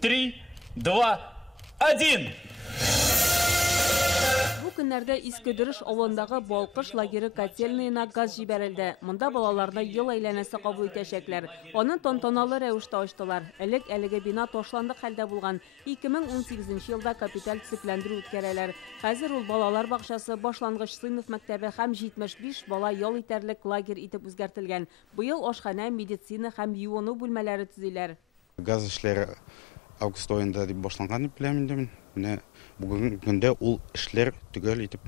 3, 2, 1. Бу көннәрдә Искедүреш авылындагы Балкыш лагере котельныйына газ җибәрелде. Монда балаларны ел әйләнәсе кабул итәчәкләр. Аны тантаналы рәвештә ачтылар. Элек әлеге бина ташландык хәлдә булган. 2018 елда капиталь төзекләндерү үткәрәләр. Хәзер ул балалар бакчасы, башлангыч сыйныф мәктәбе һәм 75 бала ял итәрлек лагерь итеп үзгәртелгән. Быел ашхана, медицина һәм юыну бүлмәләре төзиләр. Газ эшләре август айында дип башланган дип беләм инде мин. Менә бүген көндә ул эшләр төгәл итеп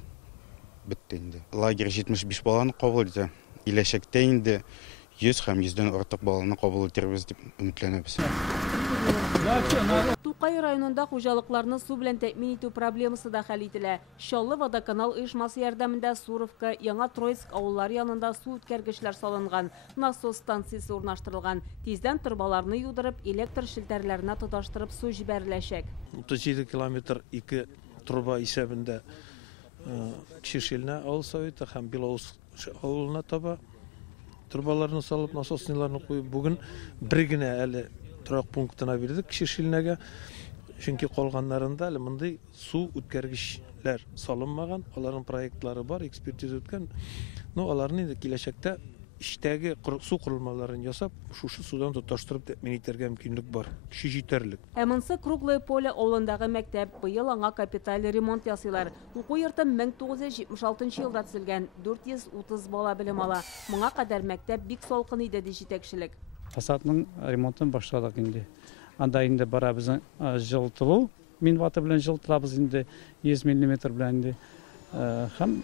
бетте инде. Лагерь 75 баланы кабул итә. Киләчәктә инде 100 һәм 100дән артык баланы кабул итәрбез дип өметләнәбез. Тукай районында хуҗалыкларны су белән тәэмин итү проблемасы да хәл ителә. Шаллы водоканал оешмасы ярдәмендә Суровка, Яңа Троицк авыллары янында су үткәргечләр салынган, насос станциясе урнаштырылган. Тиздән торбаларны юдырып, электр шелтәрләренә тоташтырып су җибәреләчәк. 37 километр 2 труба исәбендә Кишершилне авыл советы һәм Белоус авылына таба трубаларны салып, насосныларны куеп, бүген бер генә әле торак пунктына бирдек Кишершилнәгә. Чөнки калганнарында әле мондый су үткәргечләр салынмаган, аларның проектлары бар, экспертиза үткән. Аларны инде киләчәктә иштәге су курылмаларын ясап, шушы судан тоташтырып тәэмин итәргә мөмкинлек бар. Кеше җитәрлек. Монсы Круглое поле авылындагы мәктәп быел аңа капиталь ремонт ясыйлар. Уку йорты 1976 елда төзелгән, 430 бала белем ала. Моңа кадәр мәктәп бик салкын иде ди җитәкчелек. Фасадның ремонтын башладык инде. Анда инде барабыз жылтылу, минваты белән жылтырабыз инде 100 мм белән инде. Һәм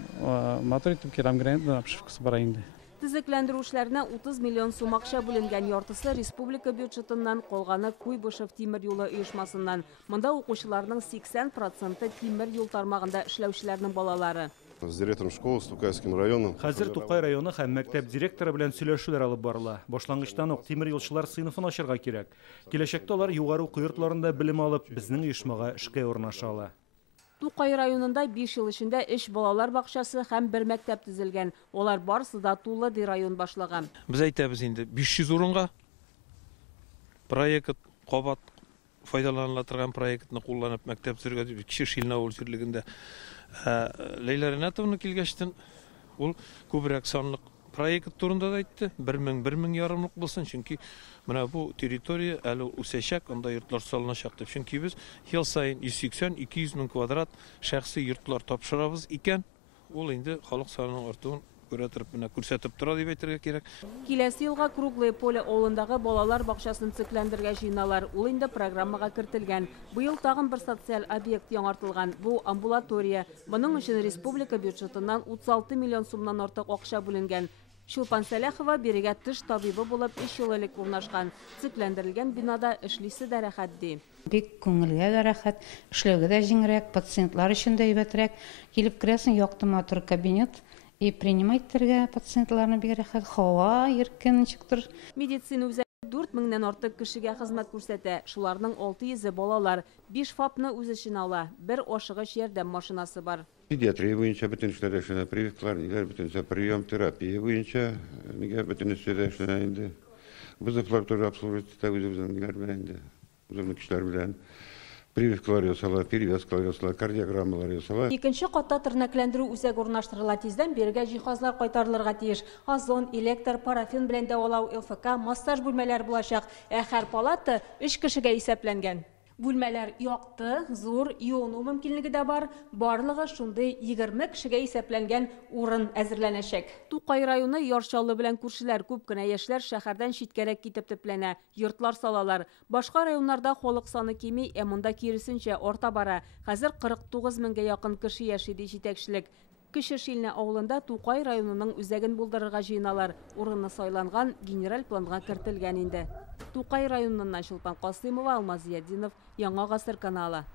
мотор итеп керамгранит обшивкасы бар инде. Төзекләндерү эшләренә 30 миллион сум акча бүленгән, яртысы республика бюджетыннан, калганы Куйбышев тимер юлы оешмасыннан. Монда укучыларның 80% тимер юл тармагында эшләүчеләрнең балалары. С директором школы с Тукайским районом. Хәзер Тукай районы һәм мәктәп директоры белән сөйләшүләр алып барыла. Башлангычтан ук тимер юлчылар сыйныфын ачарга кирәк. Киләчәктә алар югары уку йортларында белем алып, безнең оешмага эшкә урнаша. Тукай районында 5 ел эчендә 3 балалар бакчасы һәм 1 мәктәп төзелгән. Олар барысы да тулы ди район башлаган. Без әйтәбез инде 500 урынга проект кабат файдаланыла торган проектны кулланып мәктәп төзергә дип Кишершилне авыл җирлегендә Лейла Ринатовна килгәчтен ул күбрәк санлык проект турында да әйтте. 1000 ярымлык булсын, чөнки менә бу территория әле үсәчәк, анда йортлар салыначак дип. Чөнки без ел сайын 180-200 мең квадрат шәхси йортлар тапшырабыз икән. Ул инде халык санының артуын күрә торып менә күрсәтеп тора дип әйтергә кирәк. Киләсе елга Круглое поле авылындагы балалар бакчасын төзекләндергә җыйналар. Ул инде программага кертелгән. Быел тагын бер социаль объект яңартылган. Бу амбулатория. Моның өчен республика бюджетыннан 36 миллион сумнан артык акча бүленгән. Шулпан Сәләхова бирегә тыш табибы булып 3 ел элек урнашкан. Төзекләндерелгән бинада эшлисе дә рәхәт ди. Бик күңелгә дә рәхәт, эшләүгә дә җиңелрәк, пациентлар өчен дә әйбәтрәк. Килеп керәсең, якты матур кабинет. И принимайттарга пациентларны бик рәхәт, һава иркен ничектер. Медицина үзәге 4000-нән артык кешегә хезмәт күрсәтә. Шуларның 600-е балалар. 5 ФАПны үз эченә ала. 1 ашыгыч ярдәм машинасы бар. Педиатрия буенча бөтен эшләр эшләнә, прививкалар, бөтен прием терапия буенча, бөтен эшләр эшләнә инде. Вызовлар тоже обслуживать үзебезнең белән инде. Үзебезнең кешеләр белән. Прививкалар ясала, перевязкалар ясала, кардиограммалар ясала. Икенче катта тернәкләндерү үзәге урнаштырыла. Тиздән бирегә җиһазлар кайтарылырга тиеш. Озон, электр, парафин белән дәвалау, ЛФК, массаж бүлмәләре булачак. Һәр палата 3 кешегә исәпләнгән. Бүлмәләр якты, зур, юыну мөмкинлеге дә бар. Барлыгы шундый 20 кешегә исәпләнгән урын әзерләнәчәк. Тукай районы Ярчаллы белән күршеләр, күп кенә яшьләр шәһәрдән читкәрәк китеп төпләнә, йортлар салалар. Башка районнарда халык саны кими, монда киресенчә арта бара. Хәзер 49 меңгә якын кеше яши ди җитәкчелек. Кишершилне авылында Тукай районының үзәген булдырырга җыйналар. Урынны сайланган, генераль планга кертелгән инде. Тукай районыннан Шулпан Касыймова, Алмаз Ядинов, Яңа Гасыр каналы.